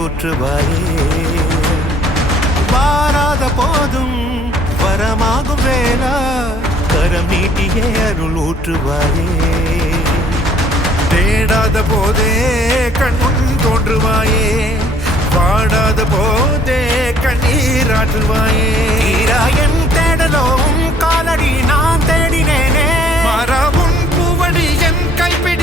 ஊற்றுவாயே. வாராத போதும் வரமாகும் வேளா கரம் நீட்டியே அருள் ஊற்றுவாயே. தேடாத போதே கண்முன் தோன்றுவாயே, பாடாத போதே கண்ணீராற்றுவாயே. என் தேடலும் காலடி நான் தேடினேனே, மாறாவும் பூவடி என் கைப்பிடி